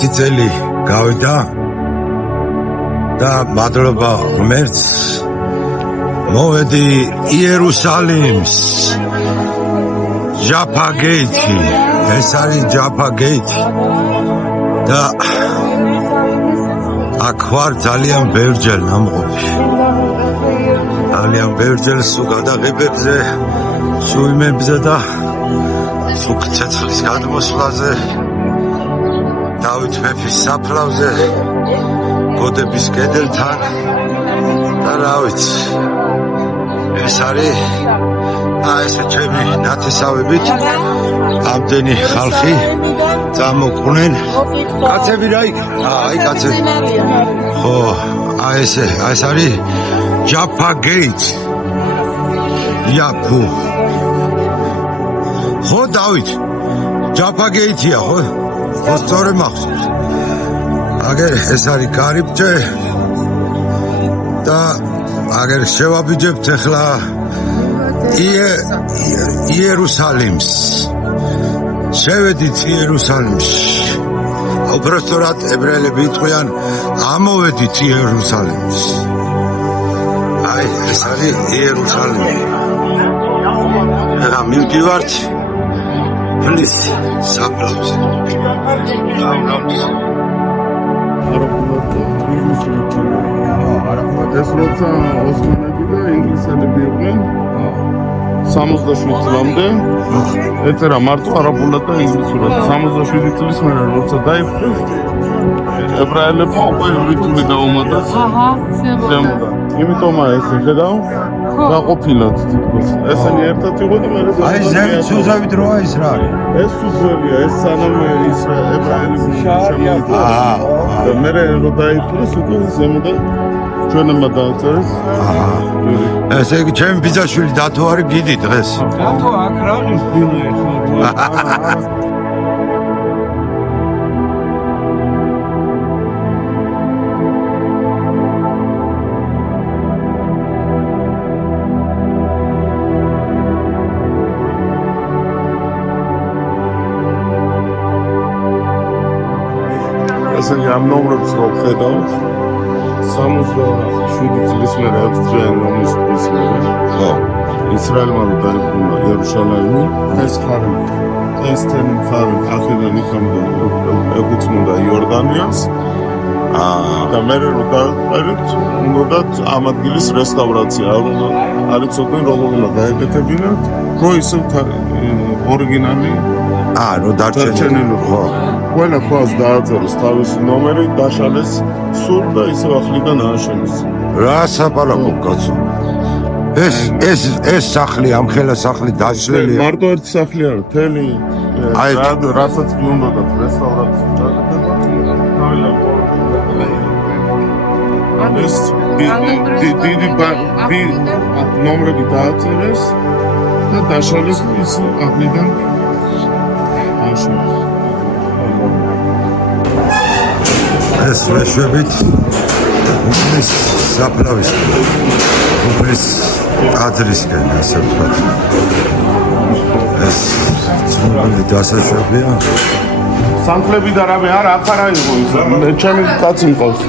10 წელი გავიდა და მადლობა ღმერთს მოვედი იერუსალიმს ჯაფა გეითი ეს არის ჯაფა გეითი და აქ ვარ ძალიან ბევრჯერ ნამყოფი ძალიან ბევრჯერ სულ გადაღებებზე სულ იმებზე და სულ ცეცხლის გადმოსვლაზე დავით მეფის საფლავზე გოდების კედელთან და რა ვიცი ეს არის ესე ჩემი ნათესავებით ამდენი ხალხი წამოყვნენ კაცები რა აი კაცები ხო ეს არის ჯაფა გეითი იაფუ ხო დავით ჯაფა გეითია ხო სწორედ მახსოვს აგერ ეს არის კარიბჭე და აგერ შევაბიჯებთ ახლა იერუსალიმს შევედით იერუსალიმში უბრალოდ ებრაელები იტყვიან ამოვედით იერუსალიმში აი ეს არის იერუსალიმი და მივდივართ ფლის საფლავზე ეს როცა ოსმალები და ინგლისელები იყვნენ 67 წლამდე ეწერა მარტო არაბულად და ინგლისურად 67 წლის მერე როცა დაიპყრეს ებრაელებმა უკვე რიტული დაუმატეს ზემოდან იმიტომაა ესე ხედავ გაყოფილად თითქოს ესენი ერთად იყო და მერე აი ზევით სუზავით როა ის რა არის ეს სუზავია ეს სანამ ის ებრაელები შემოიყვნენ და მერე რო დაიპყრეს უკვე ზემოდან ჩვენმა დააწერეს ესე იგი ჩემი ბიძაშვილი დათო არის გიდი დღეს დათო აქ რა ის დილე ესე ამ ნომრებს რო ხედავთ 67 წლის მერე 6 დღიანი ომის დღის მერე ხო ისრაელმა რო დაიბრუნა იერუსალიმი ეს ხარი ეს თემი ხარი აქედან იქამდე ეკუთვნოდა იორდანიას და მერე რო დაიყვერეთ უნდათ ამ ადგილის რესტავრაცია არ იცოდნენ როგორ უნდა დაეკეთებინათ რო ისევ ორიგინალი რო დარჩენილი ხო ყველა ქვას დააწერეს თავისი ნომერი დაშალეს სულ და ისევ ახლიდან ააშენეს რა საპარაკობ კაცო ეს სახლი ამ ხელა სახლი დაშლილია მარტო ერთი სახლი არა თელი აი რასაც კი უნდა და რესტავრაცია ჩაკეთება ეს დიდი ნომრები დააწერეს და დაშალეს ის ახლიდან ააშენეს ეს მეშვებით უფლის საფლავის უფლის ტაძრისკენ ასე ვთქვათ ეს ცნობილი დასაშვებია სანთლები და რამე არა აქ არა იყო ის ჩემი კაცი მყავს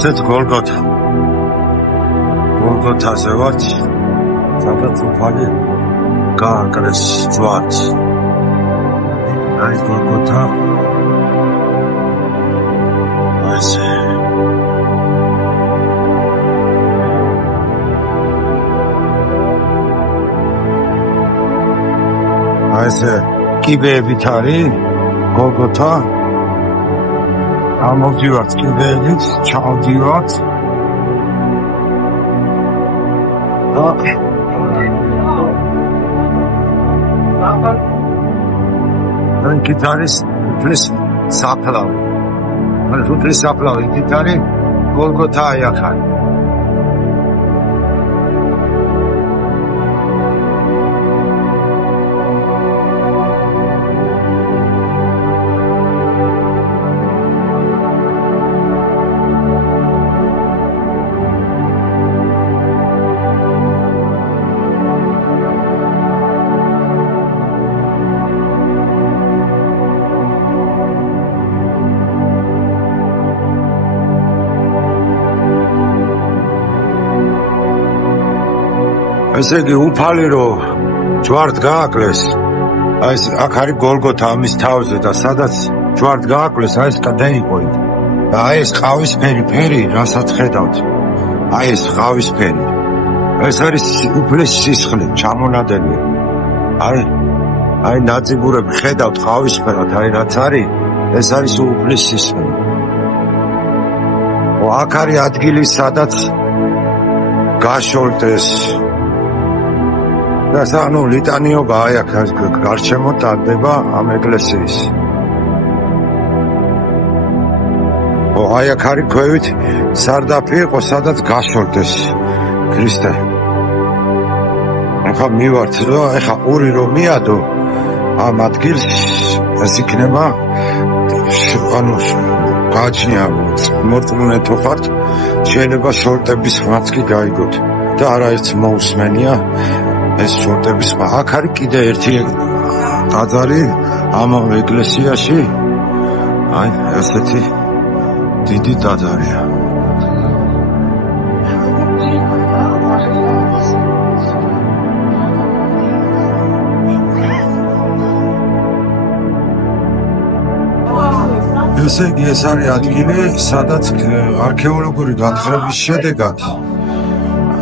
ესეც გოლგოთაზე ვართ სადაც უფალი გააკრეს ჯვართ აი გოლგოთა ესე ესე კიბეებით არის გოლგოთა ამოვდივართ კიბეებით ჩავდივართ გიტარის უფლის საფლავი. ან უფლის საფლავი გიტარი გოლგოთა აიახარი. ესე იგი უფალი რომ ჯვართ გააკლეს, აი ეს აქ არის გოლგოთა ამის თავზე და სადაც ჯვართ გააკლეს, აი ეს გადაიყვით. და აი ეს ყავისფერი ფერი, რასაც ხედავთ. აი ეს ყავისფერი. ეს არის უფლის სისხლი, ჩამონადენი. აი ნაწიბურები ხედავთ ყავისფერად, აი რაც არის, ეს არის უფლის სისხლი. აქ არის ადგილი, სადაც გაშორდეს და ანუ ლიტანიობა აი აქ გარშემო ტარდება ამ ეკლესიის. აი აქ არის ქვევით სარდაფი იყო, სადაც გაშორდეს ქრისტე. ახლა მივართ რომ ახლა ორი რომ მიადო ამ ადგილს, ეს იქნება ანუ გააჩნია მორწმუნე თუ ხართ, შეიძლება შორტების ხმაც კი გაიგოთ და არაერთ მოусმენია ეს შორტების ხმა. აქ არის კიდე ერთი ტაძარი ამავე ეკლესიაში, აი ესეთი დიდი ტაძარია. ესე იგი ეს არის ადგილი, სადაც არქეოლოგიური გათხრების შედეგად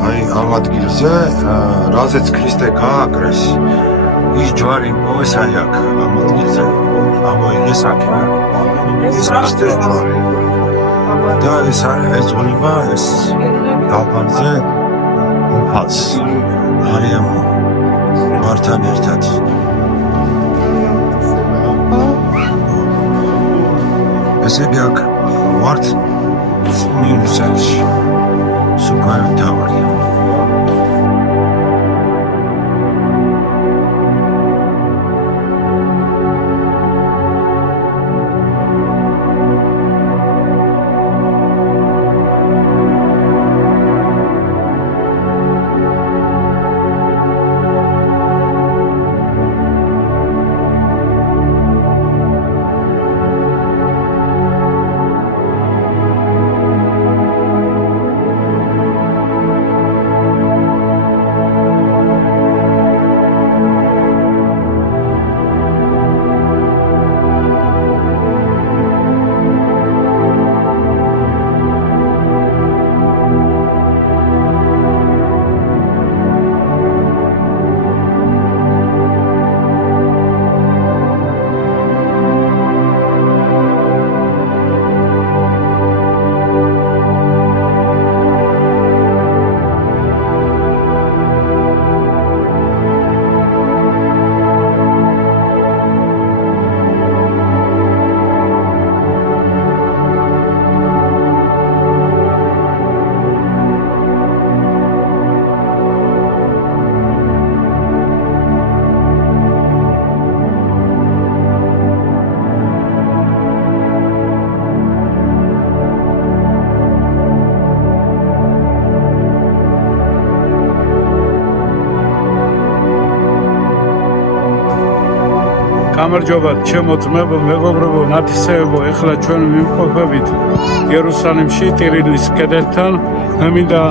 აი ამ ადგილზე, რაზეც ქრისტე გააკრეს, ის ჯვარი მოეს აი აქ ამ ადგილზე, ამოიღეს აქ ის ქრისტეს ჯვარი. და ეს ძღლება ეს დაბანზე უფალს არიან მართან ერთად. ესე იგი აქ ვართ სმინუსელში, სუპაევი თავარია. გამარჯობა ჩემო ძმებო, მეგობრებო, ნათესეებო, ეხლა ჩვენ ვიმყოფებით იერუსალიმში ტირილის კედელთან. მე მინდა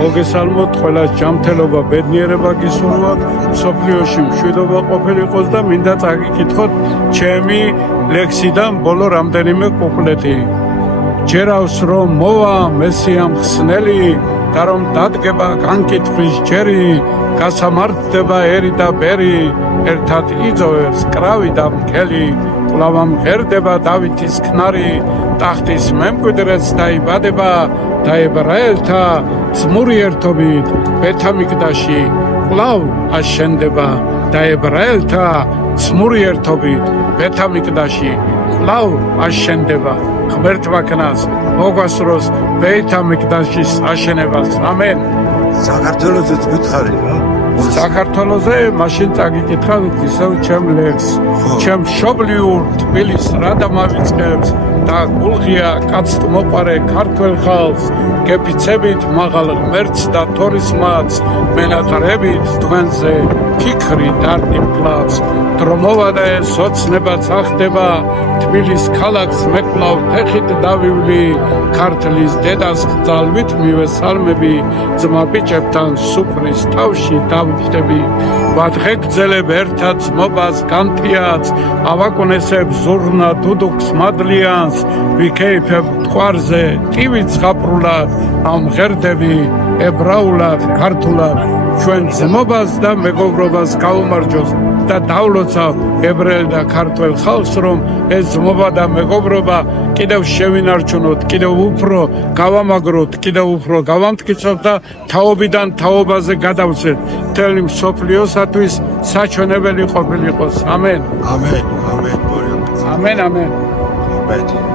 მოგესალმოთ, ყველას ჯანმრთელობა, ბედნიერება გისურვოთ, მსოფლიოში მშვიდობა ყოფილიყოს და მინდა წაგიკითხოთ ჩემი ლექსიდან ბოლო რამდენიმე კუპლეტი. ჯერავს რომ მოვა მესია მხსნელი და რომ დადგება განკითხვის ჯერი, გასამართდება ერი და ბერი, ერთად იწოვებს კრავი და მგელი, კვლავ ამღერდება დავითის ქნარი, ტახტის მემკვიდრეც დაიბადება და ებრაელთა ძმური ერთობით ბეთამიკდაში კვლავ აშენდება და ებრაელთა ცმური ერთობით ბეთა-მიკდაში კვლავ აშენდება. ღმერთმა ქნას მოგვასწროს ბეთა-მიკდაშის აშენებას. ამენ. საქართველოსაც გითხარი რა? საქართველოზე მაშინ წაგიკითხავით ისევ ჩემ ლექს, ჩემ მშობლიურ თბილისს რა დამავიწყებს და გულღია კაცთ მოყარე ქართველ ხალხს, გეფიცებით მაღალ ღმერთს და თორის მათს, მენატრებით თქვენზე ფიქრი დარტიფლავს. დრომოვა და ეს ოცნებაც ახდება, თბილის ქალაქს მეკლავ ფეხით დავივლი, ქართლის დედას ძალვით მივესალმები, ძმა ბიჭებთან სუფრის თავში დავხვდები. ვადღეგრძელებ ერთად ძმობას განთიაც, ავაკუნესებ ზურნა დუდუქს მადლიანს, ვიქეიფებ ტყვარზე ტივით ზღაპრულად, ამღერდები ებრაულად ქართულად, ჩვენ ძმობას და მეგობრობას გაუმარჯოს და დავლოცავ ებრაელ და ქართველ ხალხს, რომ ეს ძმობა და მეგობრობა კიდევ შევინარჩუნოთ, კიდევ უფრო გავამაგროთ, კიდევ უფრო გავამტკიცოთ და თაობიდან თაობაზე გადავცეთ. მთელი მსოფლიოსათვის საჩვენებელი ყოფილიყოს. ამენ. ამენ, ამენ, ბორიო. ამენ, ამენ. ამენ.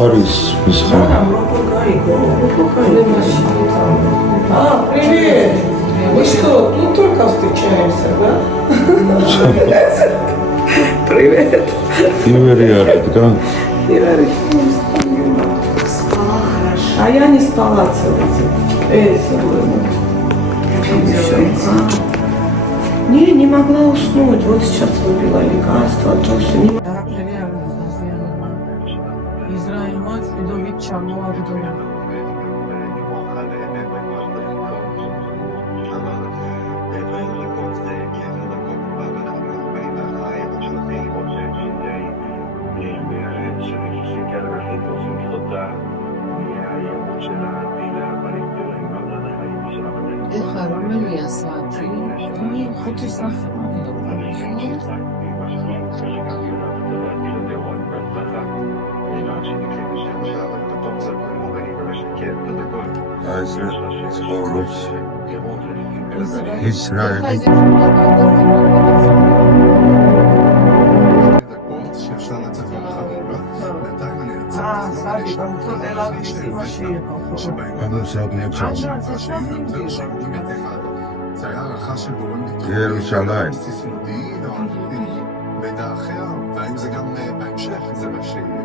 არის ის ხარ. Привет! Вы что, тут только встречаемся, да? Привет! Ивери არის და А я не спала целый день. Сегодня. Не могла уснуть. Вот сейчас выпила лекарство, то все не могла. Израиль мать, Давид Чамуавдуля. ეხლა რომელია საათი? 5-ის ცხოვრობს ისრაელი. ירושלים. והאם זה גם בהמשך, זה מה שיהיה.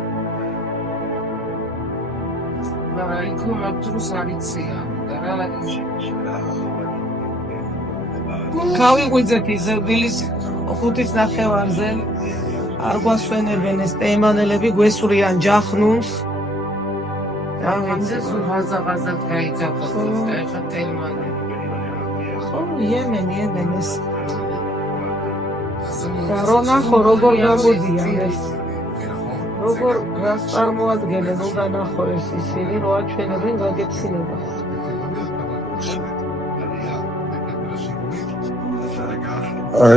გავიღვიძეთ იზრდილის 5-ის ნახევარზე. არ გვასვენებენ ეს ტეიმანელები, გვესურიან ჯახნუნს. ამაზე სულ ღაზაღაზად გაიძახოთ ეხა ტელმანი. ხო, იემენი ეს. და რონახო როგორ გამოდიან ეს. როგორ რას წარმოადგენენ, უნდა ნახო ეს ისინი, რო აჩვენებენ გაგეცინება.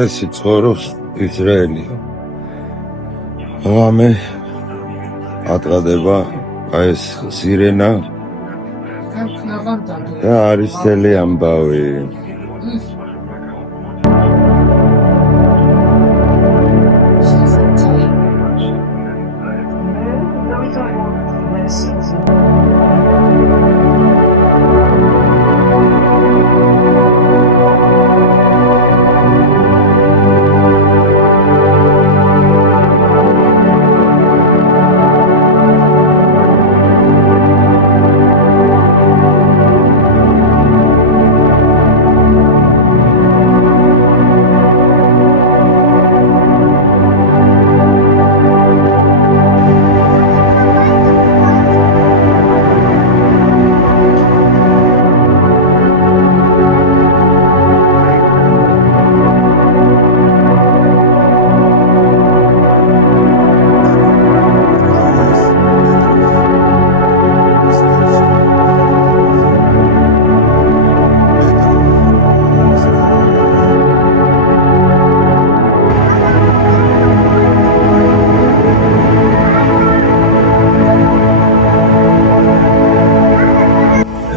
ეს ცხოვრობს ისრაელი. ამე ატყდება აი ეს სირენა და არის წელი ამბავი.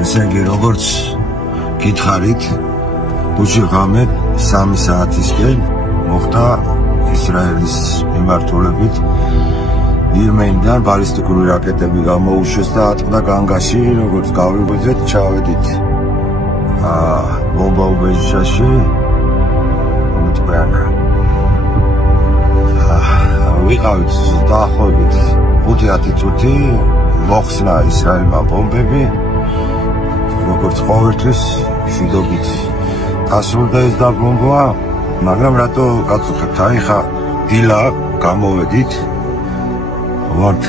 ესე იგი, როგორც გითხარით, ბუჩი ღამე 3 საათისკენ მოხდა ისრაელის მიმართულებით ირმენიდან ბალისტიკური რაკეტები გამოუშვეს და ატყდა განგაში, როგორც გავიღვიძეთ, ჩავედით ბომბაუბეჟიაში მიტყვიანა. ვიყავით დაახლოებით 5-10 წუთი, მოხსნა ისრაელმა ბომბები, როგორც ყოველთვის მშვიდობით დასრულდა ეს დაბომბვა, მაგრამ რატო გაწუხებთ? აი ხა დილა გამოვედით, ვართ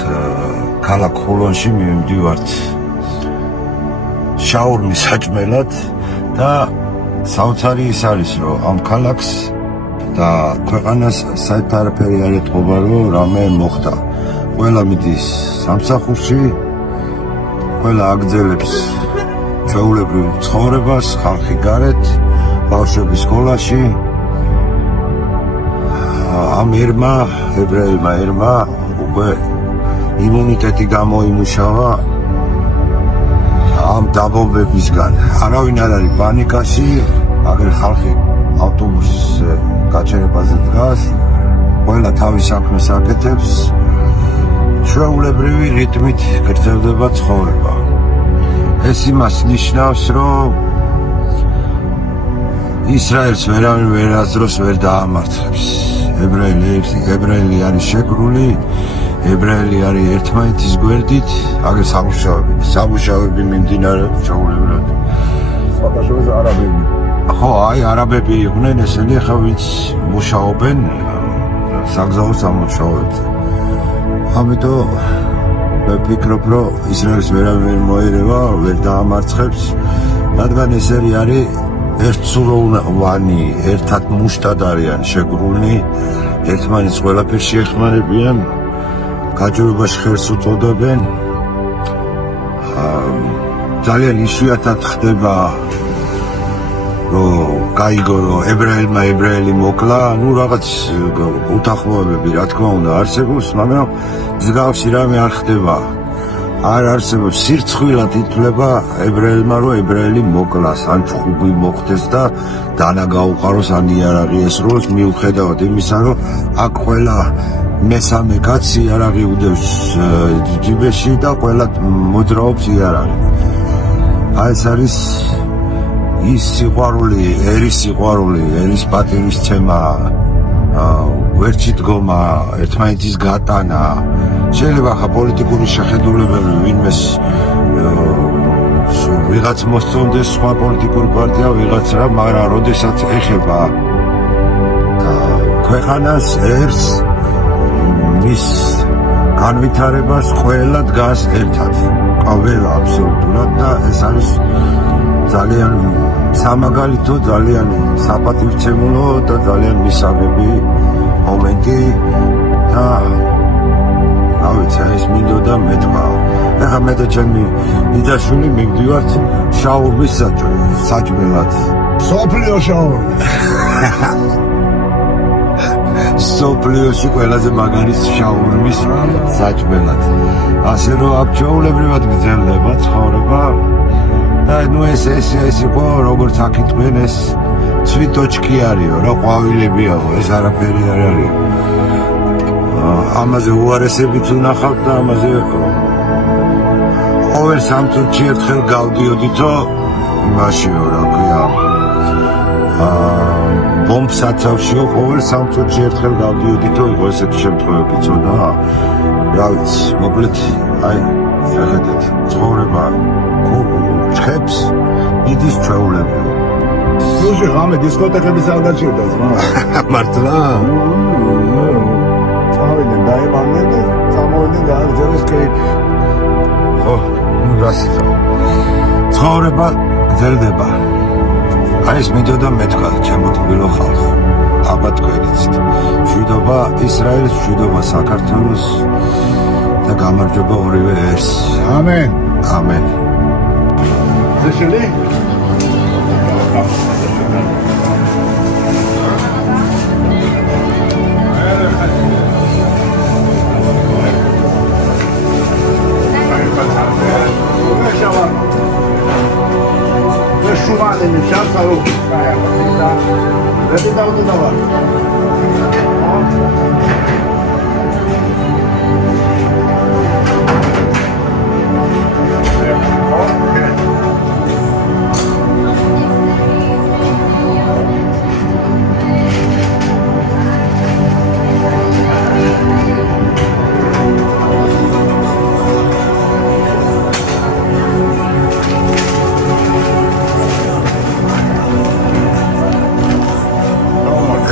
ქალაქ ხულონში, მივდივართ შაურმის საჭმელად და საოცარი ის არის, რომ ამ ქალაქს და ქვეყანას საერთოდ არაფერი არ ეთყობა, რომ რამე მოხდა. ყველა მიდის სამსახურში, ყველა აგრძელებს ჩვეულებრივ ცხოვრებას, ხალხი გარეთ, ბავშვები სკოლაში. ამ ებრაელმა ერმა უკვე იმუნიტეტი გამოიმუშავა ამ დაბომბებისგან. არავინ არ არის პანიკაში, აგერ ხალხი ავტობუსზე გაჩერებაზე დგას, ყველა თავის საქმეს აკეთებს, ჩვეულებრივი რიტმით გრძელდება ცხოვრება. ეს იმას ნიშნავს, რომ ისრაელს ვერავინ ვერასდროს ვერ დაამართლებს. ებრაელი არის შეკრული, ებრაელი არის ერთმანეთის გვერდით, აგერ სამუშაოები მიმდინარეობს ჩვეულებრივად. სხვადასხვა არაბები. ხო, აი არაბები იყვნენ ესენი, ხა ვინც მუშაობენ საგზაო სამუშაოებზე. ამიტომ ვფიქრობ, რომ ისრაელს ვერავინ მოერევა, ვერ დაამარცხებს, რადგან ეს არის ერთსულოვანი, ერთად მუშტად არიან შეგრული, ერთმანეთს ყველაფერში ეხმარებიან, გაჭირვებაში ხერს უწოდებენ. ძალიან იშვიათად ხდება, რომ გაიგო, რომ ებრაელი მოკლა, ну რაღაც უთანხმოებები რა თქმა უნდა არსებობს, მაგრამ მსგავსი რამე არ ხდება. არ არსებობს სირცხვილად ითვლება ებრაელმა, რომ ებრაელი მოკლას, ან ჩხუბი მოხდეს და დანა გაუყაროს, ან იარაღი ესროლოს, მიუხედავად იმისა, რომ აქ ყველა მესამე კაცი იარაღი უდევს ჯიბეში და ყველა მოძრაობს იარაღი. აი ეს არის ის სიყვარული, ერის პატივისცემა, ვერჩი დგომა, ერთმანეთის გატანა. შეიძლება ხა პოლიტიკური შეხედულებები ვინმეს ვიღაც მოსწონდეს სხვა პოლიტიკური პარტია, ვიღაც რა, მაგრამ როდესაც ეხება ქვეყანას, ერს, მის განვითარებას ყველა დგას ერთად. ყველა აბსოლუტურად და ეს არის ძალიან სამაგალითო, ძალიან საპატივცემულო და ძალიან მისაღები მომენტი და ეს მინდოდა მეთქვა. ეხლა მე და ჩემი დედაშვილი მივდივართ შაურმის საჭმელად. სოფლიო შაურმა. სოფლიოში ყველაზე მაგარი შაურმის საჭმელად. ასე რომ აქ ჩვეულებრივად გრძელდება ცხოვრება და ნუ ეს იყო როგორც აქ იტყვიან ეს ცვიტოჩკი არისო რა ყვავილებიაო ეს არაფერი არ არის. ამაზე უარესებიც უნახავთ და ამაზე ყოველ სამწუთში ერთხელ გავდიოდითო იმაშიო რა ქვია ბომბსაცავშიო ყოველ სამწუთში ერთხელ გავდიოდითო იყო ესეთი შემთხვევებიცო და რა ვიცი მოკლედ აი შეხედეთ ცხოვრება ჩხებს იდის ჩვეულებრივ სულში ღამე დისკოტეკების არ გაჩერდას რა მართლა წავიდნენ დაემარნენ და წამოვიდნენ გააგრძელეს კეიფი ხო ნუ რასიხო ცხოვრება გრძელდება აი ეს მიდოდა მეთქვა ჩემო თბილო ხალხო აბა თქვენიცით მშვიდობა ისრაელს მშვიდობა საქართველოს და გამარჯობა ორივე ერს ამენ ამენ ზეშელი Шуманы не сейчас, а руки. Это давно давай.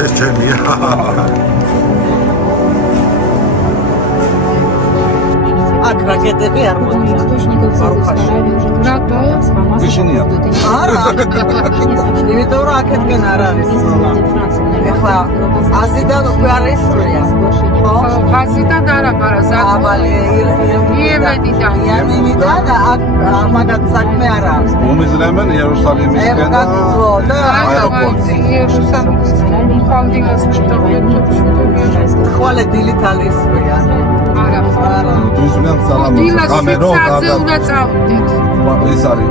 ეს ჩემია აქ რაკეტები არ მოდიან. არა. იმიტომ რომ აქეთკენ არ არის. ეხლა აზიდან უკვე არ ისწრია. ხო? აზიდან არა, მაგრამ აბალი იემენიდან. იემენიდან და აქ მაგათ საქმე არ აქვს. მომიზრემენ იერუსალიმისკენ და აეროპორტი. ხვალე დილით არ ისწრია. არა. დუზმენ სალამი კამერო და უნდა წავდით. ის არის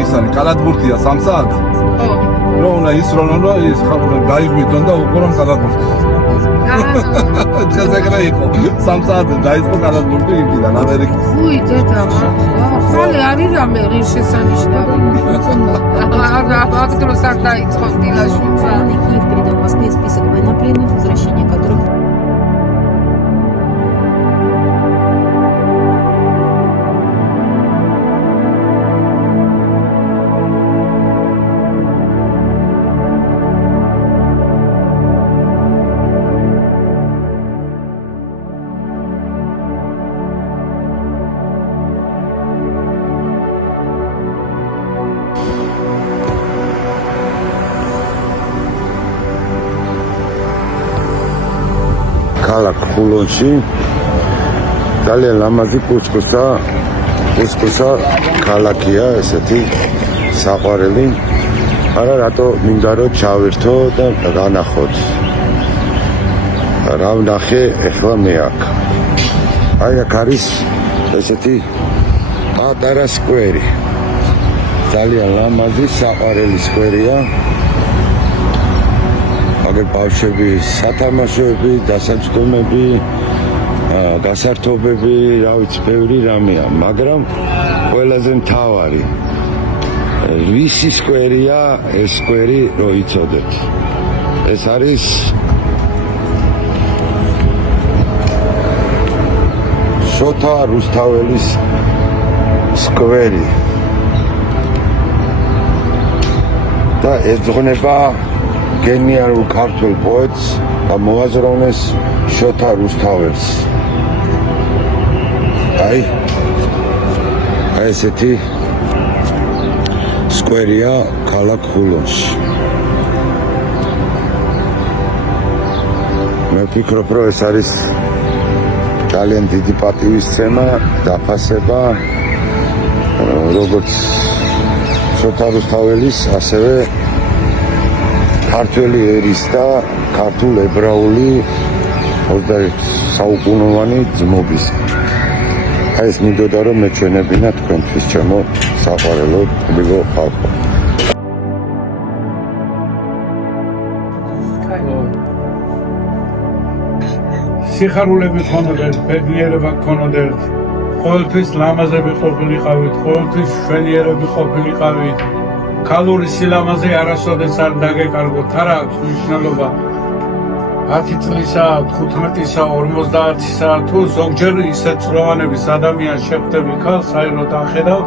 ის არის კალათბურთია 3 საათი ხო. რო უნდა ისროლონ რომ ის ხალხი გაიღვიძონ და უყურონ კალათბურთს დღეს ეგრე იყო 3 საათი დაიწყო კალათბურთი იქიდან ამერიკის უი დედა ხალე არის რამე შესანიშნავი არა აქ დროს არ დაიწყო დილაშვილიცა Киев передал Москве список военнопленных, возвращение которых ქალაქ ხულონში ძალიან ლამაზი კუსკუსა ქალაქია ესეთი საყვარელი არა რატო მინდა რომ ჩავერთო და განახოთ რა ვნახე ეხლა მე აქ აი აქ არის ესეთი პატარა სკვერი ძალიან ლამაზი საყვარელი სკვერია აგერ ბავშვები სათამაშოები დასაჯდომები გასართობები რა ვიცი ბევრი რამეა მაგრამ ყველაზე მთავარი ვისი სკვერია ეს სკვერი რო იცოდეთ ეს არის შოთა რუსთაველის სკვერი და ეძღვნება გენიალურ ქართულ პოეტს და მოაზროვნეს შოთა რუსთაველს. აი ესეთი სკვერია ქალაქ ხულონში. მე ვფიქრობ, რომ ეს არის ძალიან დიდი პატივისცემა, დაფასება, როგორც შოთა რუსთაველის, ასევე ქართველი ერის და ქართულ ებრაული 21 საუკუნოვანი ძმობის. აი ეს მინდოდა რომ მეჩვენებინა თქვენთვის ჩემო საყვარელო ტკბილო ხალხო. სიხარულები ქონოდეთ, ბედნიერება ქონოდეთ, ყოველთვის ლამაზები ყოფილიყავით, ყოველთვის მშვენიერები ყოფილიყავით. ქალური სილამაზე არასოდეს არ დაგეკარგოთ, არა აქვს მნიშვნელობა 10 წლისა, 15-ისა, 50-ისა, თუ ზოგჯერ ისეთ წლოვანების ადამიანს შეხვდები ქალს, აი რომ დახედავ,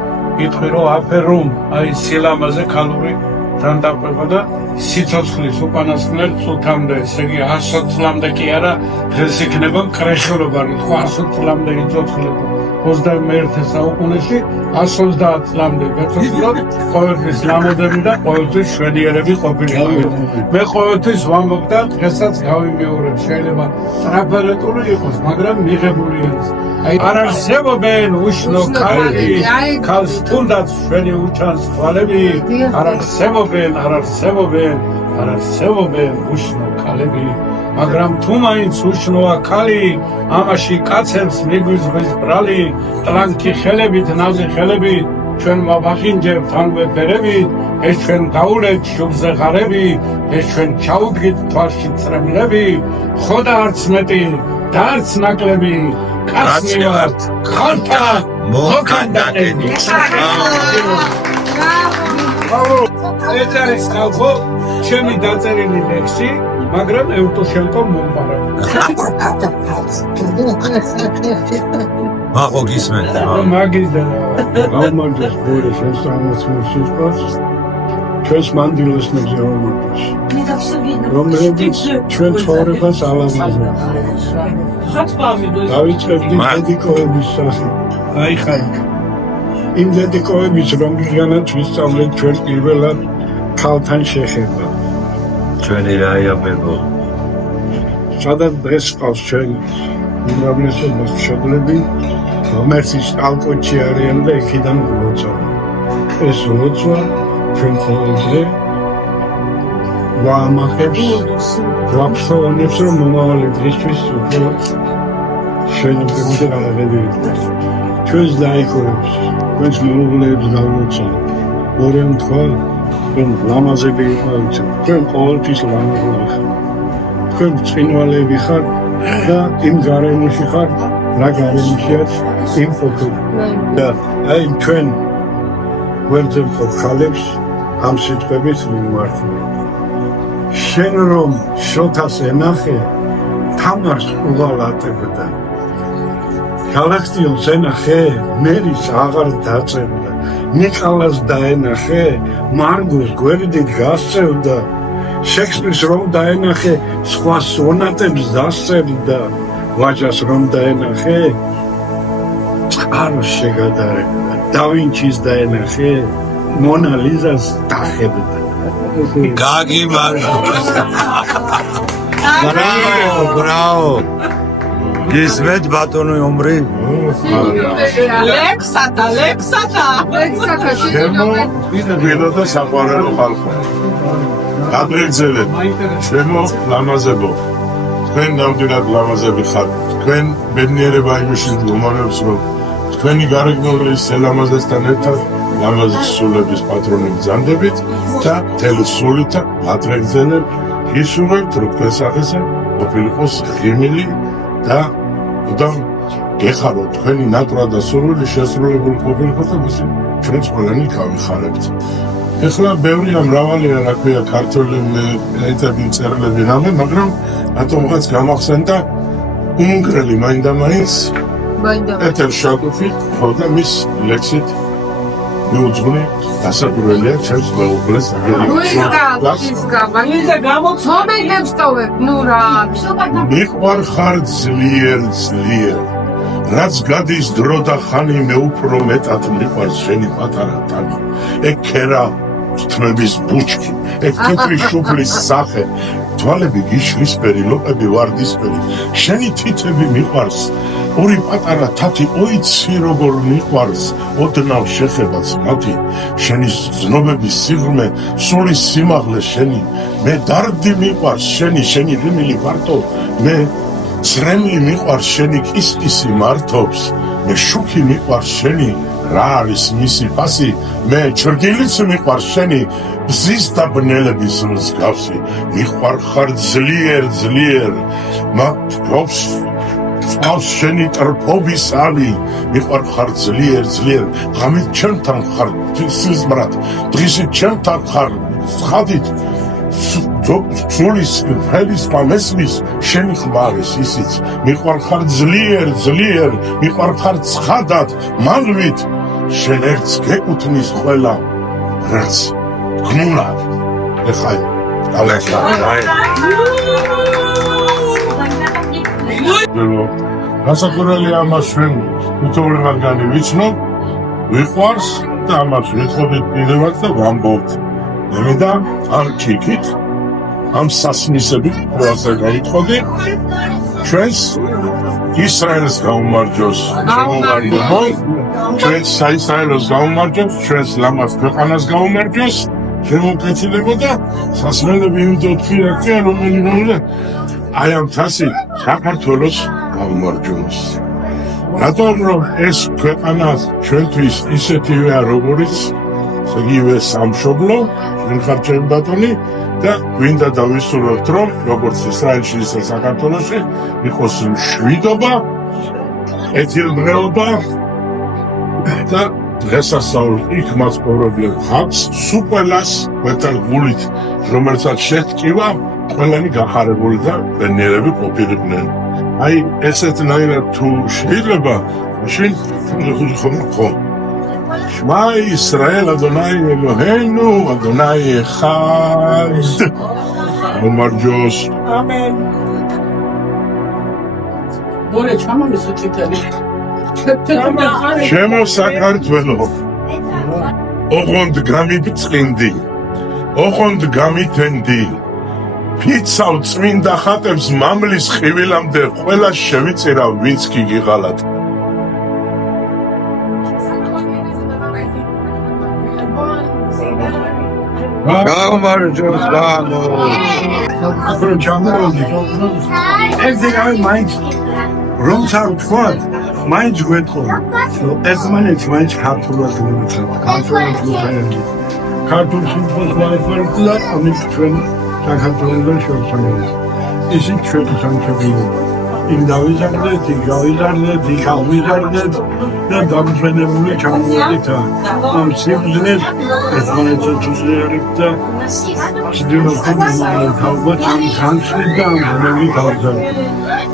იტყვი რომ აფერუმ, აი სილამაზე ქალური დანდაყვება და სიცოცხლის უკანასკნელ წუთამდე, ესე იგი 100 წლამდე კი არა, დღეს იქნება კრეხილობა, რომ თქვა 100 წლამდე იცოცხლება. 21 საუკუნეში 130 წლამდე გაცოცხლოთ, ყოველთვის ლამაზები და ყოველთვის მშვენიერები ყოფილიყავით. მე ყოველთვის ვამბობ და დღესაც გავიმეორებ, შეიძლება ტრაპარეტული იყოს, მაგრამ მიღებული არის. აი არ არსებობენ უშნო ქალები, ქალს თუნდაც შვენი უჩანს თვალები, არ არსებობენ უშნო ქალები. მაგრამ თუ მაინც უშნოა ქალი, ამაში კაცებს მიგვიზღვის ბრალი, ტლანქი ხელებით, ნაზი ხელებით, ჩვენ მოვახინჯებთ ამბერებით, ეს ჩვენ გაულეთ შუბზე ღარები, ეს ჩვენ ჩაუდგით თვალში წრემლები, ხო და არც მეტი და არც ნაკლები, კაცი ვართ, ხალხა მოქანდაკები. ეს არის ხალხო, ჩემი დაწერილი ლექსი, მაგრამ ევტუშენკო მომბარაგდა. მაღო გისმენთ. მაგიდა გამარჯოს გორე შესამოც მოსიყვარს ჩვენს მანდილოსნებზე რომანტიკს რომლებიც ჩვენ ცხოვრებას ალამაზებენ დავიწყებდი დედიკოების სახით აი ხარ იმ დედიკოების რომლისგანაც ვისწავლეთ ჩვენ პირველად ქალთან შეხება ჩვენი რაია ბებო სადაც დღეს ყავს ჩვენ უმრავლესობას მშობლები რომერცის ალკოჩი არიან და იქიდან ლოცვა ეს ლოცვა ჩვენ ყოველდღე ვამახებს ვაფშოვანებს რომ მომავალი დღისთვის უფრო შენობები და რაღაცები ჩვენს დაიქორებს ჩვენს მოუღლეებს გავლოცვა ორემ თქვა ჩვენ ლამაზები ვიყავით ჩვენ ყოველთვის ლამაზები ხართ თქვენ წინვალები ხართ და იმ გარემოში ხართ რა გარემოშიაც იმ ფოტო და აი ჩვენ გვერდზე ხალებს ამ სიტყვებით მიმართული შენ რომ შოთას ენახე თამარს უღალატებდა გალაქტიონს ენახე მერის აღარ დაწევდა ნიკალას დაენახე მარგოს გვერდით გასწევდა შექსპირის რომ დაენახე სხვა სონატებს დასწევდა ვაჯას რომ დაენახე წყაროს შეგადარებდა დავინჩის დაენახე მონა ლიზას დახებდა გაგი მარგო ბრავო გისმენთ ბატონო ომრი ლექსატა ვიდეო და საყვარელო ხალხო გაბრეძელეთ ჩვენო ლამაზებო თქვენ ნამდვილად ლამაზები ხართ თქვენ ბედნიერება იმაში გულმარებს რომ თქვენი გარეგნული სელამაზესთან ერთად ლამაზი სულების პატრონი ბრძანდებით და მთელი სულით გაბრეძელებ ისურვებთ რომ თქვენ სახეზე ყოფილიყოს ღიმილი და გეხაროთ თქვენი ნატრა და სურვილი შესრულებული ყოფილიყოს და ჩვენც ყველანი გავიხარებთ ეხლა ბევრია მრავალია რა ქვია ქართული ეტები მწერლები რამე მაგრამ რატომღაც გამახსენდა უმგრელი მაინდა-მაინც ეთერ შაკუფი ხო და მის ლექსით მიუძღვნი დასაკვირველია ჩემს მეუღლეს მიყვარ ხარ ძლიერ რაც გადის დრო და ხანი მე უფრო მეტად მიყვარს შენი პატარა თანი ეგ ქერა თმების ბუჩქი ეგ თეთრი შუბლის სახე თვალები გიშლისფერი ლოყები ვარდისფერი შენი თითები მიყვარს ორი პატარა თათი ოიცი როგორ მიყვარს ოდნავ შეხებაც მათი შენი ზნობების სიღრმე სულის სიმაღლე შენი მე დარდი მიყვარს შენი ღიმილი მარტო მე ძრემლი მიყვარს შენი კისკისი მართობს მე შუქი მიყვარს შენი რა არის მისი ფასი მე ჩრდილიც მიყვარს შენი ბზის და ბნელების მსგავსი მიყვარხარ ძლიერ მათობს წავს შენი ტრფობის ალი მიყვარხარ ძლიერ ღამით ჩემთან ხარ სიზმრად დღისით ჩემთან ხარ ცხადით სულის ფერის მესმის შენი ხმარის ისიც მიყვარხარ ძლიერ მიყვარხარ ცხადად მალვით შენ ერთს გეკუთვნის ყველა რაც გნულად ეხა გასაკურველი ამას ჩვენ უთოვლენგანი ვიცნობ ვიყვარს და ამას ვეთხოვეთ კიდევაც და ვამბობთ მე და ამ ჩიქით ამ სასმისებით პროასე გაითხოვდი ჩვენს ისრაელს გაუმარჯოს ჩვენს საისრაელოს გაუმარჯოს ჩვენს ლამაზ ქვეყანას გაუმარჯოს შემოკეთილებოდა სასმელები იმდოთ ხიაქცია რომელი აი ამ თასი საქართველოს გაუმარჯოს რატომ რომ ეს ქვეყანა ჩვენთვის ისეთივეა როგორც იგივე სამშობლო ჩვენ ხართ ჩემი ბატონი და გვინდა დავისურვებთ რომ როგორც ისრაელში ისე საქართველოში იყოს მშვიდობა ეთილბრეობა და დღესასწაული იქ მასპორებლებ ხალხს სუპელას მეტალგულით რომელსაც შეთკივა ყველანი გახარებული და ბედნიერები ყოფილიყვნენ აი ესეთნაირად თუ შეიძლება მაშინ ხომ שמע ישראל אדוני אלוהינו אדוני אחד אומר ג'וש אמן בואי צ'מה מסוציטלי שמו საქართველო ოღონდ გამიბწყინდი ოღონდ გამითენდი ფიცავ წმინდა ხატებს მამლის ხივილამდე ყველა შევიწირა ვინც კი გიღალათ გაუმარჯოს ლამო ახლა ჩამოვიდი ეგ მაინც რომ წავთქვათ მაინც გვეთქო ერთმანეთს მაინც ქართულად ვიმეცეთ ქართულ სიმბოლოს ვაიფერდი და ამით ჩვენ საქართველოს შევცვალეთ ისიც ჩვენ სამშობლოა იმ დავიზარდეთ, იქ გავიზარდეთ, იქ ავიზარდეთ და დამშვენებული ჩამოვედით ამ სიმბოლოს ერთმანეთს უწევთ და შეიძლება თავობა ჩამხანში და ამბები გავზარდეთ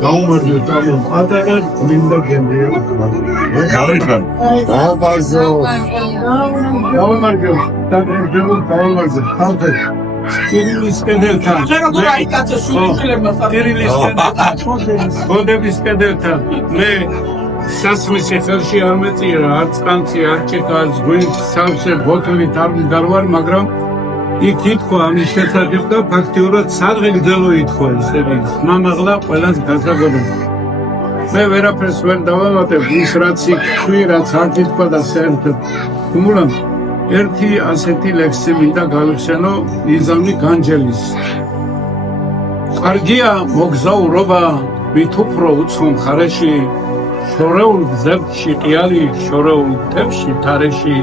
გაუმარჯოთ ამ პატარა მინდა გენდია გაუმარჯოთ და გენდია გაუმარჯოთ ტირილის კედელთან გოდების კედელთან მე სასმის ხელში არ მეწირა არც კანცი არ ჩეკას გვინც სამსე ბოთლით არ მიდარვარ მაგრამ იქ ითქვა ამის შესახებ და ფაქტიურად სადღე გძელო ითქვა ესეთი მამაღლა ყველას გასაგებია მე ვერაფერს ვერ დავამატებ ის რაც იქ ხვი რაც არ ითქვა და საერთოდ თუმცა ერთი ასეთი ლექსი მინდა გავიხსენო ნიზამი განჯელის კარგია მოგზაურობა ვით უფრო უცხო მხარეში შორეულ გზებში ყიალი შორეულ მთებში თარეში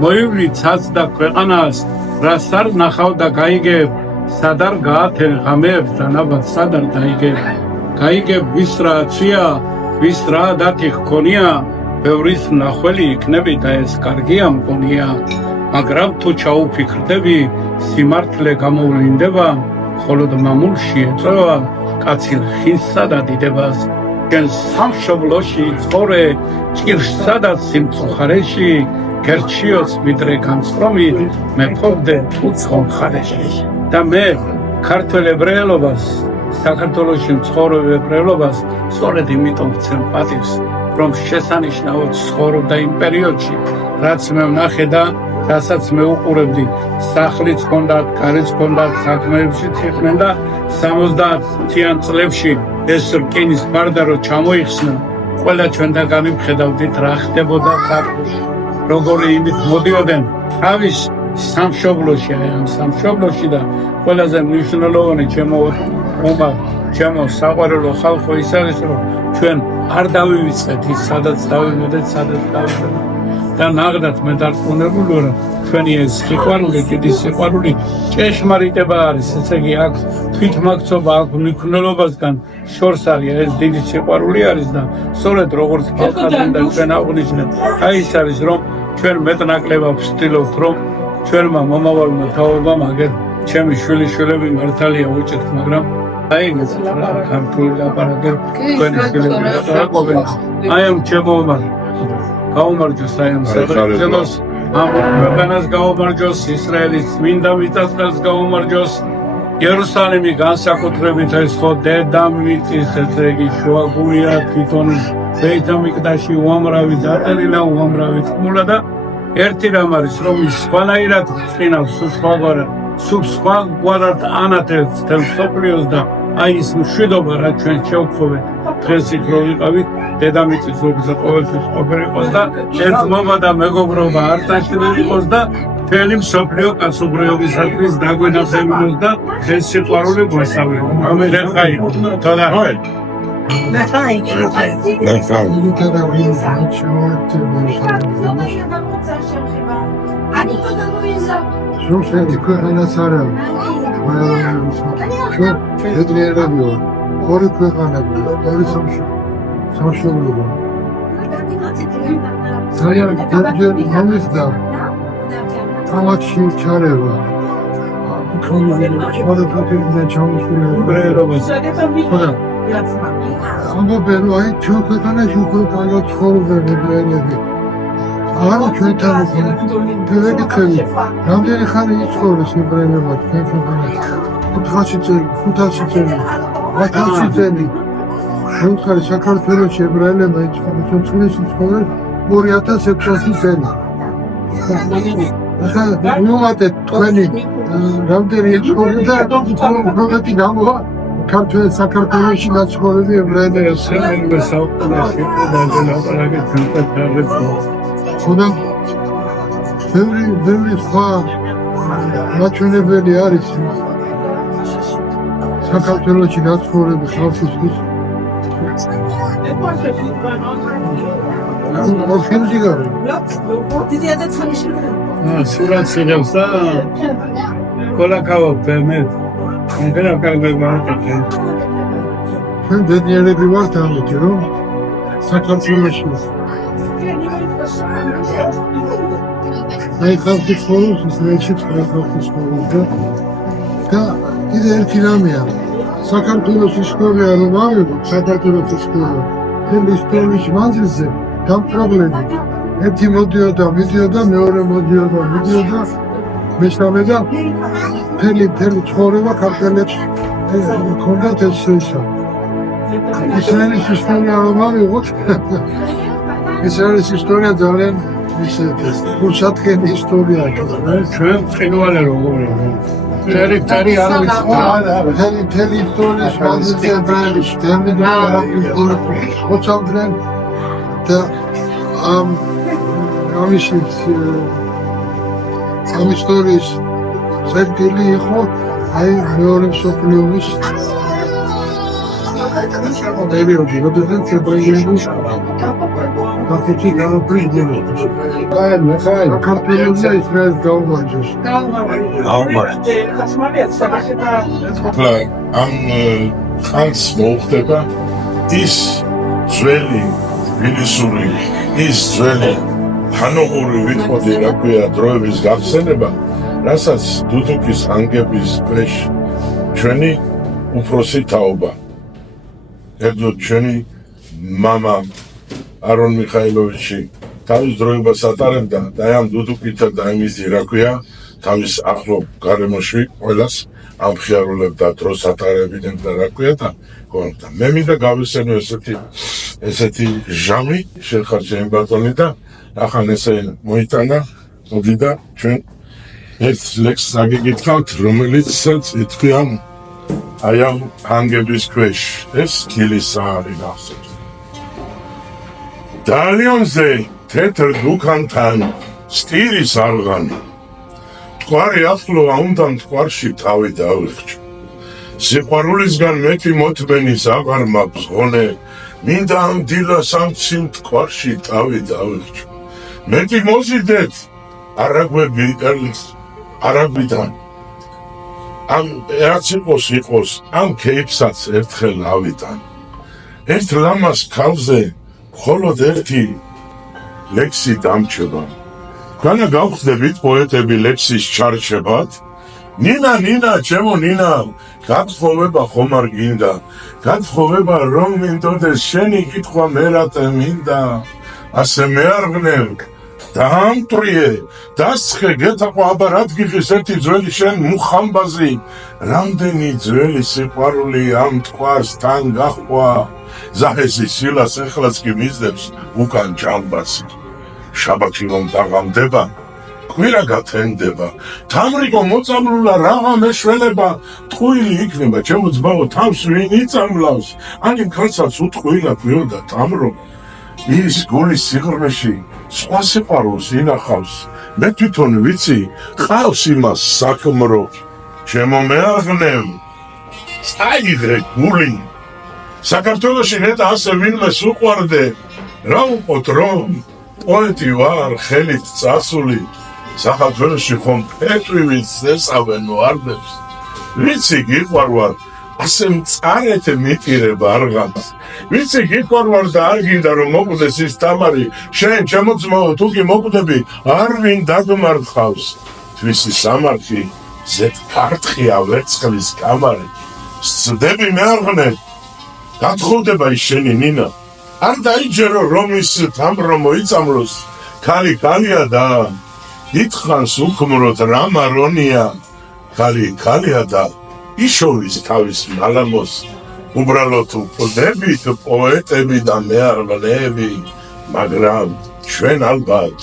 მოივლი ცაც და ქვეყანას რას არ ნახავ და გაიგებ სად არ გაათენ ღამეებს და ნაბად სად არ გაიგებ ვის რა აცია ვის რა დათი ჰქონია ბევრის ნახველი იქნები და ეს კარგია მგონია მაგრამ თუ ჩაუფიქრდები სიმართლე გამოვლინდება მხოლოდ მამულში ეწევა კაცი ხილსა და დიდებას შენ სამშობლოში ცხოვრე ჭირსა და სიმწუხარეში გერჩიოს ვიდრე განსწრომი მეფობდე უცხო მხარეში და მე ქართველ ებრაელობას საქართველოში მცხოვრებ ებრაელობას სწორედ იმიტომ ვცემ პატივს რომ შესანიშნავად ცხოვრობდა იმ პერიოდში, რაც მე ვნახე და რასაც მე უყურებდი. სახლიც ჰქონდათ, კარიც ჰქონდათ, საქმეებშიც იყვნენ და 70-იან წლებში ეს რკინის ბარდა რო ჩამოიხსნა, ყველა ჩვენთან გამიფხედავდით რა ხდებოდა საქართველოში. როგორი იმით მოდიოდნენ თავის სამშობლოში, ამ სამშობლოში და ყველაზე მნიშვნელოვანი ჩემო ხომ ჩემო საყვარელო ხალხო ის არის რომ ჩვენ არ დავივიწყეთ ის სადაც დავიმოდეთ სადაც დავიმოდეთ და ნაღდათ მე დარწმუნებული ვარ ჩვენი ეს სიყვარული დიდი სიყვარული ჭეშმარიტება არის ესე იგი აქ თვითმაგწობა აქ მნიშვნელობასგან შორს არის ეს დიდი სიყვარული არის და სწორედ როგორც გახადენ და ჩვენ აღვნიშნეთ აი ის არის რომ ჩვენ მეტნაკლებად ვცდილობთ რომ ჩვენმა მომავალმა თაობამ აგერ ჩემი შვილიშვილები მართალია უჭერთ მაგრამ აი ეს რა ქართული ლაპარაკი თქვენი შვილები ლაპარაკობენ აი ამ ჩემომა გაუმარჯოს აი ამ საქართველოს ამ ქვეყანას გაუმარჯოს ისრაელის წმინდა მიწას გაუმარჯოს იერუსალიმი განსაკუთრებით ეს ხო დედამიწის ესე იგი შუაგულია თვითონ ბეითამიკდაში უამრავი დაწერილა უამრავი თქმულა და ერთი რამ არის რომ ის სხვანაირად წინავს სხვაგვარად ანათებს თელ მსოფლიოს და აი ის მშვიდობა რა ჩვენ შევხვდებით დღეს იქ რო ვიყავით დედამიწის ზოგზე ყოველთვის ყოფილიყოს და ერთ მომა და მეგობრობა არ დაშლილიყოს და მთელი მსოფლიო კაცობრიობისათვის დაგვენახებინოს და ეს სიყვარული გვესავიო ლეხაი თოდა შუშეთი ქვეყანას არა ეძნიერებიო ორი ქვეყანები ორი სამშობლოა ძალიან ჯერ მომისდა ქალაქში ჩარევა ამბობენ აი ჩვენ ქვეყანაში უკვე კარგად ცხოვრობენ ებრაელები არა ჩვენთან ფერები რამდენი ხანი იცხოვრეს ებრაელებმა ჩვენ ქვეყანაში 400 წელი 500 წელი 1000 წელი შემდგარი საქართველოში ებრაელებმა იცხოვრეს წლებში ცხოვრეს 2600 წელი ახლა ნუმატეთ თქვენი რამდენი იცხოვრეს და პროგრამი გამოვა ქართულ საქართველოში გაცხოვრები ებრაელები სერმენბე საუკუნეში დაგელაპარაკეთ ჩვენთან ხოდა ბევრი სხვა მაჩვენებელი არის საქართველოში გაცხოვრების ხალხისთვის სურათს იღებს და კოლაკავობ მეთ ჩვენ ბედნიერები ვართ ამით რომ საქართველოში აი ხალხი ცხოვრობს ისრაელში ხალხი ცხოვრობს და კიდე ერთი რამეა საქართველოს ისტორია რომ ავიღოთ საქართველოს ისტორია თემ ისტორიის მანძილზე დამპრობლემი ერთი მიდიოდა მეორე მიდიოდა მესამე და მთელი ცხოვრება ქართველებს ჰქონდათ ეს ისა ისრაელის ისტორია რომ ავიღოთ ისრაელის ისტორია ძალიან ისეთ გულსათხენი ისტორიაა ჩვენ წინვალე როგორია თერი არ ვიცი თელი ისტორიის მანძილზე ებრაელის ხოცავდნენ და ამ ისტორიის წერტილი იყო აი მეორე მსოფლიო ომის პერიოდი, როდესაც ებრაელები კაფეში გამოფრინდნენ. საქართველოს ისრაელს გაუმარჯოს. ამ ხანს მოუხდება ის ძველი ვილისური, ის ძველი ჰანოური ვიტყოდი რა ქვია დროების გახსენება, რასაც დუდუკის ანგების ქვეშ ჩვენი უფროსი თაობა ერთოდ ჩვენი მამა არონ მიხაილოვიჩი თავის დროებას ატარებდა და ამ დუდუკითა და იმისი რა ქვია თავის ახლო გარემოში ყველას ამხიარულებდა დროს ატარებინებდა რა ქვია და მე მინდა გავისენო ესეთი ჟამი შეხარ ჩემი ბატონი და ახან ესე მოიტანა მოდი და ჩვენ ეს ლექსს აგიგითხავთ რომელიც ითქვია აი ამ ანგების ქვეშ ეს კილის არის ახსოვს დალიონზე თეთრ დუქანთან სტირის არღანი მტკვარი ახლოა უნდა მტკვარში თავი დავიხჭო სიყვარულისგან მეტი მოთმენის აღარ მაქვს ღონე, მინდა ამ დილას ამ ციმთქვარში თავი დავიხჩო. მეტი მოზიდეთ, არაგვები ერლის, არაგვიდან. ამ რაც იყოს, ამ ქეიფსაც ერთხელ ავიდან. ერთ ლამას ქალზე მხოლოდ ერთი ლექსი დამჩება. განა გავხდებით პოეტები ლექსის ჩარჩებად. ნინა, ჩემო ნინა, გათხოვება ხომ არ გინდა, გათხოვება რომ მინდოდეს შენი კითხვა მერატე მინდა, ასე მეარღნევ, დაამტრიე, დასხე, გეთაყვა აბა რად გიხის ერთი ძველი შენ მუხამბაზი, რამდენი ძველი სიყვარული ამ თქვას თან გაჰყვა, ზაჰესი სილას ეხლაც კი მისდევს უკან ჯამბასი, შაბათი რომ დაღამდება, კვირა გათენდება, თამრიკო მოწამლულა რაღა მეშველება, ტყუილი იქნება ჩემო ძმაო თავს ვინ იწამლავს, ანიმ ქალსაც უტყუილა გვიოდა თამრო, ის გულის სიღრმეში სხვა სიყვარულს ინახავს, მე თვითონ ვიცი ყავს იმას საქმრო, ჩემო მეაღნევ, წაიღრე გული, საქართველოში ნეტა ასე ვინმეს უყვარდე, რა უყოთ რომ პოეტი ვარ ხელით წასული, საქართველოში ხომ პეტრივიც ესავენ ვარდებს, ვიცი გიყვარვარ, ასე მწარეთ მიტირება არღანს, ვიცი გიყვარვარ და არ გინდა რომ მოკვდეს ის თამარი, შენ ჩემო ძმაო თუ კი მოკვდები, არ ვინ დაგმარხავს, თვისი სამარხი ზედ ფარტყია ვერცხლის კამარი, სცდები მეაღნე, გათხოვდება ის შენი ნინა, არ დაიჯერო რომ ის თამრო მოიწამლოს, ქალი ქალია და ითხრას უქმროდ რა მარონია, ქალია და იშოვის თავის მალამოს, უბრალოდ უყვდებით პოეტები და მეარღნეები, მაგრამ ჩვენ ალბათ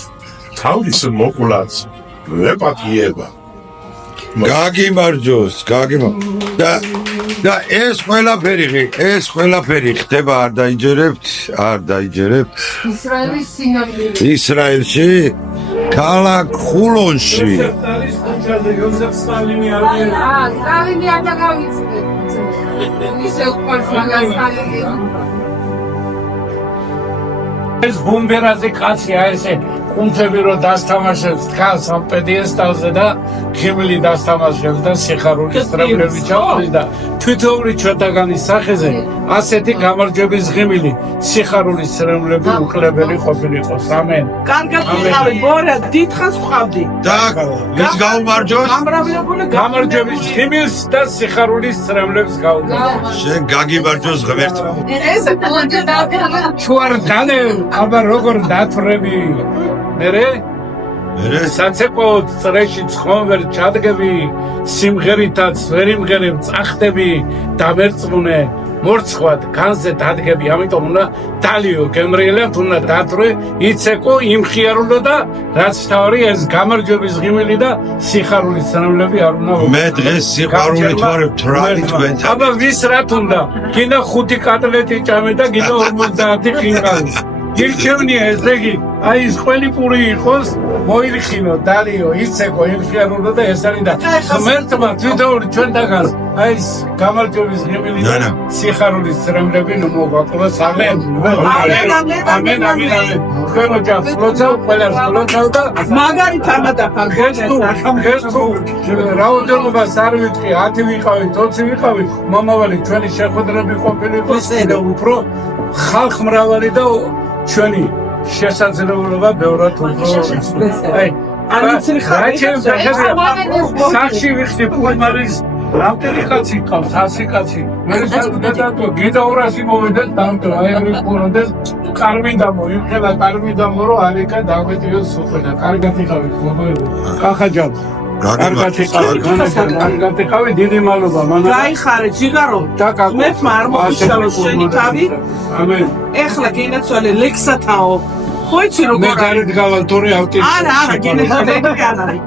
თავის მოკლაც ვეპატიება. გაგიმარჯოს, და ეს ყველაფერი ხდება არ დაიჯერებთ ისრაელის სინამდვილე. ისრაელში, ქალაქ ხულონში. სტალინი არ დაგავიწყდე. ისე უყვარს მაგას სტალინი. ეს ბუმბერაზე კაცია ესე კუნთები რო დასთამაშებს დგას ამ პედიესტალზე და ქიმილი დასთამაშებს და სიხარულის ტრემლები ჩაყრის და თვითოვნი ჩვენთაგანის სახეზე ასეთი გამარჯვების ღიმილი სიხარულის ტრემლები უკლებელი ყოფილიყოს. ამენ. კარგად ვიყავი, ბორა, დიდხანს ვყავდი. და ვის გაუმარჯოს? გამარჯვების ღიმილს და სიხარულის ტრემლებს გავუგა. შენ გაგიმარჯოს ღმერთმა. ეს ჩუარ დანე, აბა როგორ დათვრები. მერე საცეკვაოდ წრეში ცხომვერ ჩადგები, სიმღერითაც ვერ იმღერებ წახდები, დამერწმუნე, მორცხვად განზე დადგები, ამიტომ უნდა დალიო გემრიელად უნდა დათვრე, იცეკო, იმხიარულო და რაც თავი ეს გამარჯვების ღიმილი და სიხარულის ცნობლები არ უნდა მე დღეს სიყვარულით ვარ თრალი თქვენთან. აბა ვის რათ უნდა? გინდა 5 კატლეტი ჭამე და გინდა 50 ხინკალი. გირჩევნია ესე იგი, აი ის ყველი პური იყოს, მოირხინო, დალიო, იცეკო, იმხიარულო და ეს არის და ღმერთმა თვითონ ჩვენთაგან აი ეს გამარჯვების ღიმილი და სიხარულის ცრემლები მოგვაყოლოს. ამენ. ჩვენ ოჯახს ლოცავ, ყველას ლოცავ და მაგარით ამადაფარ რაოდენობას არ ვიტყვი, 10 ვიყავით, 20 ვიყავით, მომავალი ჩვენი შეხვედრები ყოფილიყო და უფრო ხალხმრავალი და ჩვენი შესაძლებლობა ბევრად უფრო სახში ვიხდი პულმარის რამდენი კაცი ყავს, 100 კაცი. მე შევდადო, გიდა 200 მოვიდეთ დამტო, აი ამ ყუროდეს კარმიდამო, იმხელა კარმიდამო, რომ არიკა დამეტიოს სუხედა. კარგად იყავით, მოგოებო. კახაჯავ. კარგად იყავი, დიდი მადლობა. გაიხარე, ჯიგარო. ღმერთმა არ მოხიშალოს შენი თავი. ამენ. ეხლა გინაცვალე ლექსათაო. ხო იცი როგორ მე გარეთ გავალ ავტის. არა, გინაცვალე განარი.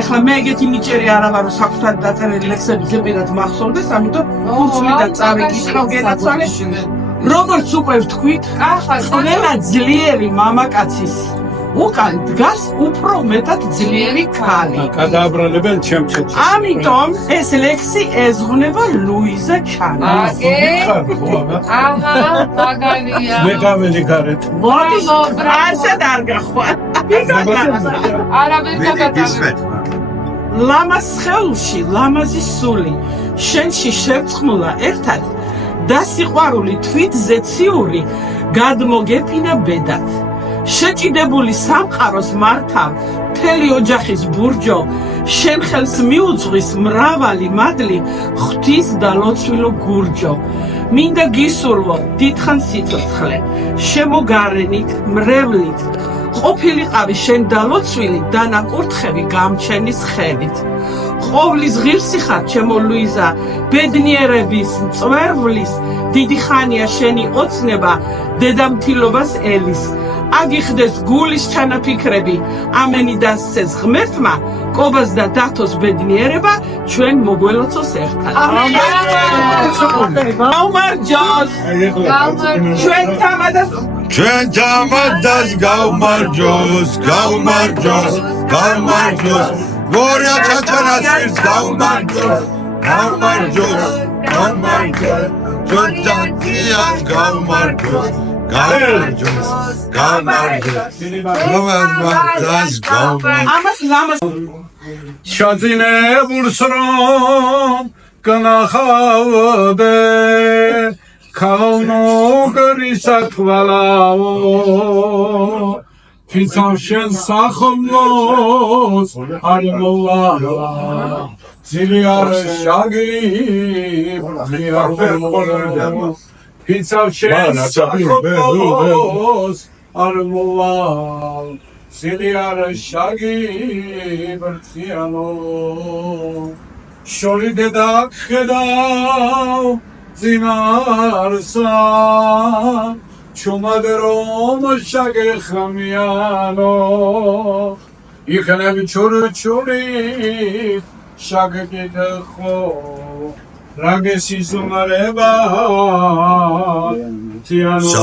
ეხლა მე ეგეთი მიჭერი არა ვარო საკუთარი დაწერილი ლექსები ზებედად მახსოვდეს, ამიტომ ხუთი და წავიკითხავ გენაცვალე. როგორც უკვე ვთქვით, ყველა ძლიერი მამაკაცის უკან დგას უფრო მეტად ძლიერი ქალი. გადააბრალებენ ჩემს ამიტომ ეს ლექსი ezღუნება ლუიზა ჩანა. მე გაველი გარეთ მოდი, ასეთ არ გახვარ. ლამაზ ხელში, ლამაზი სული, შენში შევწყმულა ერთად და სიყვარული თვითზე ციური გადმოგეფინა ბედად. შეჭიდებული სამყაროს მართავ მთელი ოჯახის ბურჯო, შენ ხელს მიუძღვის მრავალი მადლი, ღვთის და ლოცვილო გურჯო. მინდა გისურვო დიდხან სიცოცხლე, შემოგარენით, მრევლით, ყოფილიყავი შენ დალოცვილი, დანაკურთხები გამჩენის ხელით. ყოვლის ღირსი ხარ, ჩემო ლუიზა, ბედნიერების მწვერვლის, დიდი ხანია შენი ოცნება, დედამთილობას ელის. აგიხდეს გულის ჩანაფიქრები, ამენი დასცეს ღმერთმა, კობას და დათოს ბედნიერება, ჩვენ მოგველოცოს ერთად. გაუმარჯოს! ჩვენ თამადას ჩვენ თამადას გაუმარჯოს, გაუმარჯოს, გაუმარჯოს. გორია ჩაჩანას გაუმარჯოს, გაუმარჯოს, გაუმარჯოს. ჩვენ დანიას გაუმარჯოს. Gaumardjos, gaumardjos, ამას ლამაზ შაძინებულს რომ განახავდე ქალნოგრისა თვალაო ფიცავ შენ სახლოს არ მოვა ძილი არ შაგი ფიცავ შენ სახლოს არ მოვა ძილი არ შაგი ბრციანო შორი დედა ხედავ ძინარსა ჩუმად რომ შაგეხმიანო იქნები ჩურჩური შაგეკითხო რაგესი ზუმარება თიანო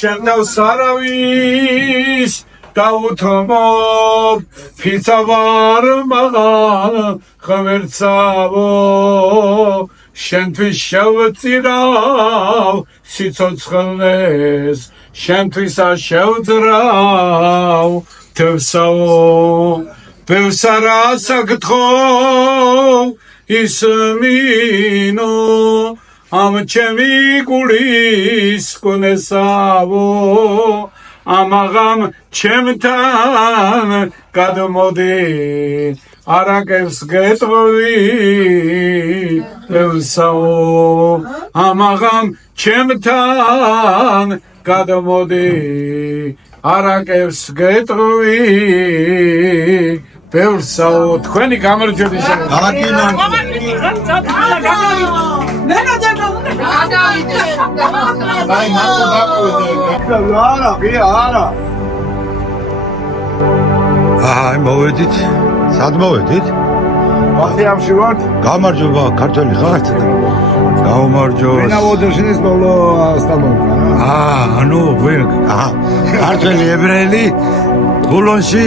შენ თავს არავის გაუთმობ ფიცავარ მაღალ ღმერთსავო შენთვის შევწირავ სიცოცხლეს შენთვისა შევძრავ თევსაო ბევრს არა საკითხო ისმინო ამ ჩემი გულის კუნესავო ამაღამ ჩემთან გადმოდი არაკებს გეტყვი ევსაო ამაღამ ჩემთან გადმოდი არაკებს გეტყვი ბევრსაო თქვენი გამარჯვების აი მოვედით სად მოვედით ბათიამში ვართ გამარჯობა ქართველი ხართ გაუმარჯოს ვინაოდეშის ბოლო სტამონკა ანუ ქართველი ებრაელი ბულონში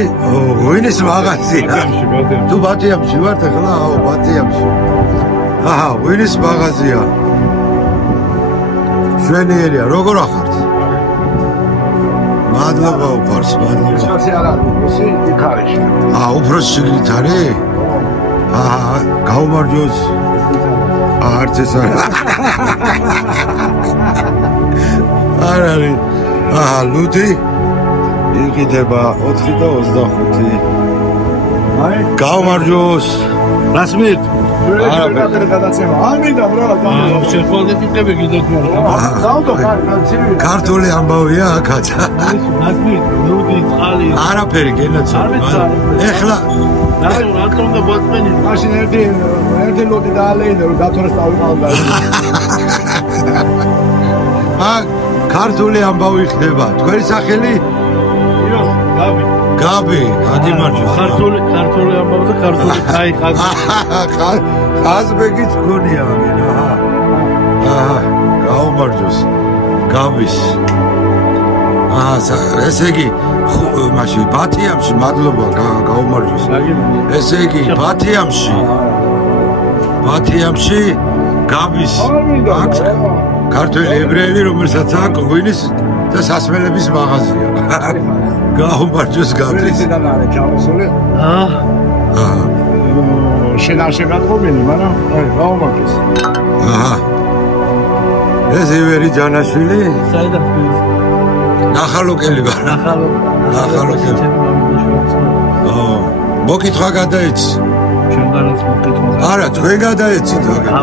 ვინის მაღაზია თუ ბათიამში ვართ ახლა ბათიამში ვინის მაღაზია შვენიერია როგორ ახართ მადლობა უფარს მადლობა უფრო შიგნით არის გაუმარჯოს არც ეს არ არის ლუთი იყიდება 4 და 25 გაუმარჯოს რასმით ქართული ამბავია კაცო არაფერი გენაცვალე ეხლა რატომ და ბოთმენი მაშინ ერთი ლოდი დაალეინე რომ დათორეს დავიყავდა ქართული ამბავი ხდება თქვენი სახელი გაბი ადიმარჯოს ქართული ამბავი და ქართული კაი ხაზბეგიც გონია აგენ გაუმარჯოს გაბის ესე იგი მაშინ ბათიამში მადლობა გაუმარჯოს. ესე იგი ბათიამში გაბის აქვს ქართველი ებრაელი, რომელსაც აქვს ღვინის და სასმელების მაღაზია. გაუმარჯოს გაბის. შენ არ შეგატყობინი, მაგრამ გაუმარჯოს. ეს ივერი ჯანაშვილი? საიდან ხმის? ნახალოკელი ვარ. ნახალოკელი. მოკითხვა გადაეცი. ჩვენ განაც მოკითხვა. არა, თქვენ გადაეცით, მაგრამ